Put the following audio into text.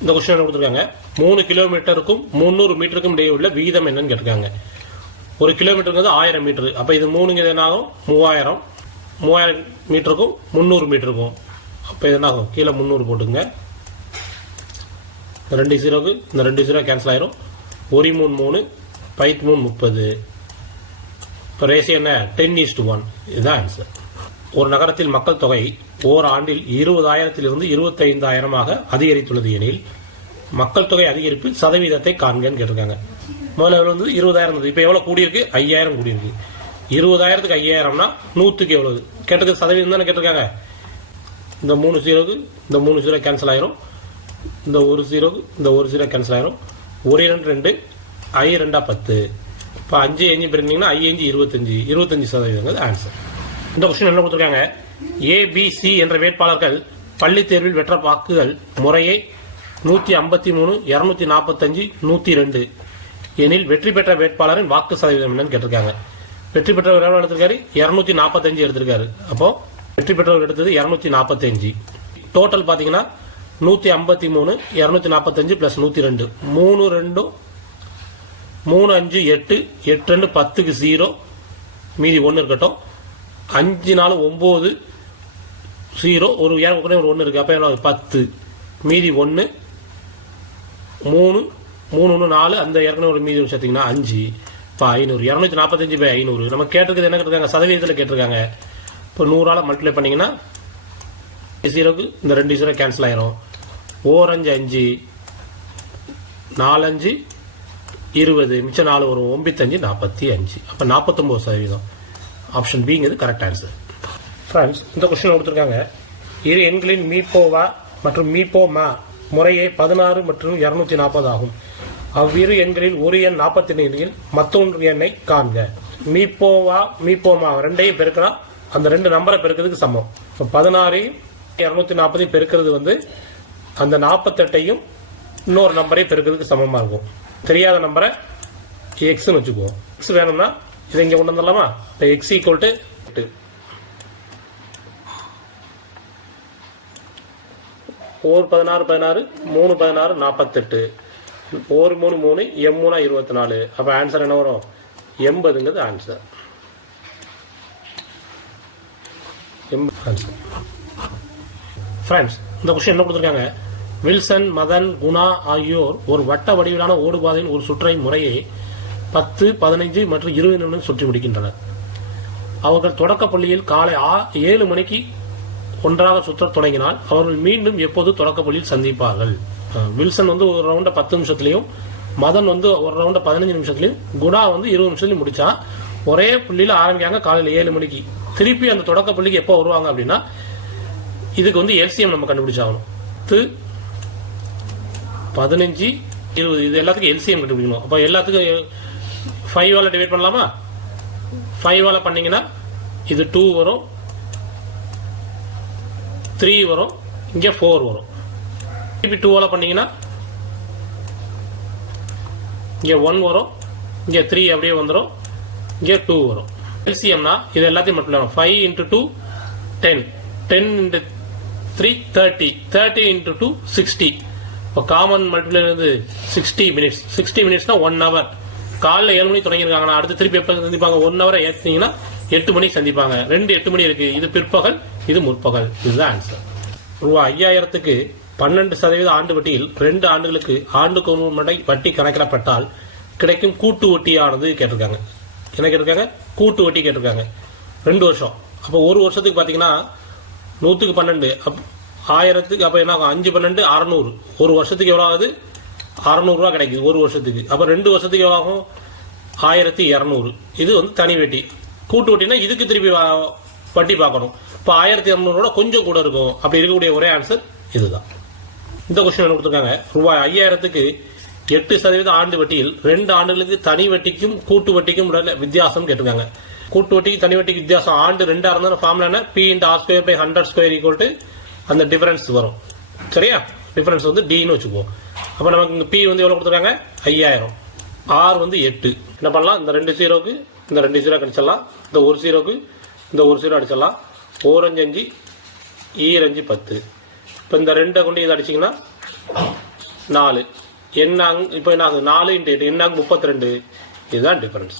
இந்த கொஸ்டின் கொடுத்துருக்காங்க 3 கிலோமீட்டருக்கும் 300 மீட்டருக்கும் இடையே உள்ள விகிதம் என்னன்னு கேட்டிருக்காங்க. 1 கிலோமீட்டருக்கு 1000 மீட்டர். அப்போ இது 3 என்னாகும் 3000 மீட்டருக்கும் 300 மீட்டருக்கும். அப்போ இது என்னாகும் கீழே 300 போட்டுங்க. இந்த 2 0க்கு இந்த 2 0 கேன்சல் ஆயிரும். 1 3 3 5 3 30. இப்போ ரேஷியோ என்ன 10:1. இதுதான் ஆன்சர். ஒரு நகரத்தில் மக்கள் தொகை ஓராண்டில் 20,000 25,000 அதிகரித்துள்ளது எனில் மக்கள் தொகை அதிகரிப்பு சதவீதத்தை காண்கன்னு கேட்டிருக்காங்க. முதல்ல வந்து 20,000 இருந்தது, இப்போ எவ்வளோ கூடியிருக்கு 5,000 கூடியிருக்கு. 20,000க்கு 5,000னா 100க்கு எவ்வளவு கேட்டது சதவீதம் தானே கேட்டிருக்காங்க. இந்த 3 0க்கு இந்த 3 0 கேன்சல் ஆயிரும். இந்த 1 0க்கு இந்த 1 0 கேன்சல் ஆயிரும். 1 2 2 I 2 10. இப்போ 5 5 பிரிந்தீங்கன்னா I 5 25% ஆன்சர். இந்த கொஸ்டின் என்ன கொடுத்துருக்காங்க. ABC என்ற வேட்பாளர்கள் பள்ளி தேர்வில் பெற்ற வாக்குகள் முறையே 153, 245, 102 எனில் வெற்றி பெற்ற வேட்பாளரின் வாக்கு சதவீதம் என்னன்னு கேட்டிருக்காங்க. வெற்றி பெற்றவர் எவ்வளவு எடுத்திருக்காரு 245 எடுத்திருக்காரு. அப்போ வெற்றி பெற்றவர் எடுத்தது 245. டோட்டல் பாத்தீங்கன்னா 153, 245 பிளஸ் 102 3 2 3 5 8 8 2 10க்கு 0 மீதி 1 இருக்கட்டும். 5 4 9 0 ஒரு 1 இருக்கு. அப்ப 10 மீதி 1 3 3 1 4 அந்த ஏற்கனவே ஒரு மீதி சேர்த்தீங்கன்னா 5. இப்போ 500 245 பை 500 நம்ம கேட்டிருக்கிறது என்ன கேட்டிருக்காங்க சதவீதத்தில் கேட்டிருக்காங்க. இப்போ 100ஆல் மல்டிப்ளை பண்ணீங்கன்னா 0க்கு இந்த 2 0 கேன்சல் ஆயிரும். 4 5 5 4 5 20 மிச்சம் 4 வரும் 9 5 45. அப்போ 49%. ஆப்ஷன் பிங்கிறது கரெக்ட் ஆன்சர். ஃப்ரெண்ட்ஸ் இந்த கொஸ்டின் கொடுத்துருக்காங்க. இரு எண்களின் மீப்போவா மற்றும் மீப்போமா முறையே 16 மற்றும் 240 ஆகும். அவ்விரு எண்களில் ஒரு எண் 42 மற்றொன்று எண்ணை காண்க. மீப்போவா மீப்போமா ரெண்டையும் பெருக்கினா அந்த 2 நம்பரை பெருக்கிறதுக்கு சமம். இப்போ 16 240 பெருக்கிறது வந்து அந்த 48ஐயும் இன்னொரு நம்பரை பெருக்கிறதுக்கு சமமாக இருக்கும். தெரியாத நம்பரை எக்ஸ்ன்னு வச்சுக்குவோம். எக்ஸ் வேணும்னா இதை இங்கே கொண்டு வந்துடலாமா. இப்போ எக்ஸ் ஈக்குவல் டு 8 4 16 16 3 16 48 1 3 3 M3 24. அப்போ ஆன்சர் என்ன வரும் 80ங்கிறது ஆன்சர். ஃப்ரெண்ட்ஸ் இந்த கொஸ்டின் என்ன கொடுத்துருக்காங்க. வில்சன் மதன் குணா ஆகியோர் ஒரு வட்ட வடிவிலான ஓடுபாதையின் ஒரு சுற்றை முறையே 10 15 மற்றும் 20 நிமிடம் சுற்றி முடிக்கின்றனர். அவர்கள் தொடக்க பள்ளியில் காலை 7 மணிக்கு ஒன்றாக சுற்ற தொடங்கினால் அவர்கள் மீண்டும் எப்போது தொடக்க பள்ளியில் சந்திப்பார்கள். வில்சன் வந்து ஒரு ரவுண்ட 10 நிமிஷத்துலையும் மதன் வந்து ஒரு ரவுண்ட 15 நிமிஷத்துலையும் குணா வந்து 20 நிமிஷத்துலையும் முடிச்சா ஒரே புள்ளியில ஆரம்பிக்காங்க காலையில் 7 மணிக்கு. திருப்பி அந்த தொடக்க பள்ளிக்கு எப்போ வருவாங்க அப்படின்னா இதுக்கு வந்து எல்சிஎம் நம்ம கண்டுபிடிச்சாகணும். 15 20 இது எல்லாத்துக்கும் எல்சிஎம் கண்டுபிடிக்கணும். அப்போ எல்லாத்துக்கும் 5ஆல டிவைட் பண்ணலாமா. 5ஆல பண்ணீங்கன்னா இது 2 வரும் 3 வரும் இங்கே 4 வரும். திருப்பி 2ஆல பண்ணீங்கன்னா இங்கே 1 வரும் இங்கே 3 அப்படியே வந்துடும் இங்கே 2 வரும். எல்சிஎம்னா இது எல்லாத்தையும் மட்டும் 5 × 2 10 10 × 3 30 30 × 2 60. இப்போ காமன் மல்டிப்ளை வந்து 60 மினிட்ஸ் 60 மினிட்ஸ்னா 1 hour. காலைல 7 மணிக்கு தொடங்கியிருக்காங்கன்னா அடுத்து திருப்பி எப்போ சந்திப்பாங்க 1 hour ஏற்றினீங்கன்னா 8 மணிக்கு சந்திப்பாங்க. 2 8 மணி இருக்கு. இது பிற்பகல் இது முற்பகல். இதுதான் ஆன்சர். ரூபாய் 5000க்கு 12% ஆண்டு வட்டியில் 2 ஆண்டுகளுக்கு ஆண்டுக்கு 1 முறை வட்டி கணக்கிடப்பட்டால் கிடைக்கும் கூட்டு வட்டியானது கேட்டிருக்காங்க. என்ன கேட்டிருக்காங்க கூட்டு வட்டி கேட்டிருக்காங்க. 2 வருஷம். அப்போ ஒரு வருஷத்துக்கு பார்த்தீங்கன்னா 100க்கு 12 1000க்கு அப்போ என்ன ஆகும் 5 12 600. ஒரு வருஷத்துக்கு எவ்வளோ ஆகுது 600 ரூபா கிடைக்குது ஒரு வருஷத்துக்கு. அப்போ 2 வருஷத்துக்கு எவ்வளோ ஆகும் 1200. இது வந்து தனி வட்டி. கூட்டு வட்டினா இதுக்கு திருப்பி வட்டி பார்க்கணும். இப்போ 1200 கொஞ்சம் கூட இருக்கும். அப்படி இருக்கக்கூடிய ஒரே ஆன்சர் இதுதான். இந்த கொஸ்டின் என்ன கொடுத்துருக்காங்க. ரூபாய் 5000க்கு 8% ஆண்டு வட்டியில் 2 ஆண்டுகளுக்கு தனி வட்டிக்கும் கூட்டு வட்டிக்கும் உள்ள வித்தியாசம் கேட்டிருக்காங்க. கூட்டு வட்டிக்கு தனி வட்டிக்கு வித்தியாசம் ஆண்டு 2 இருந்தாலும் ஃபார்முலா என்ன P/R² அந்த டிஃபரன்ஸ் வரும். சரியா டிஃபரன்ஸ் வந்து Dன்னு வச்சுக்குவோம். அப்போ நமக்கு இங்கே P வந்து எவ்வளோ கொடுத்துருக்காங்க 5000. R வந்து 8. என்ன பண்ணலாம் இந்த 2 0க்கு இந்த 2 0 அடிச்சிடலாம். இந்த 1 0க்கு இந்த 1 0 அடிச்சிடலாம். 4 5 5 10. இப்போ இந்த 2 கொண்டு இதை அடிச்சிங்கன்னா 4 என்னாங்க இப்போ என்ன ஆகுது 4 × 8 என்னாங்க 32. இதுதான் டிஃபரன்ஸ்.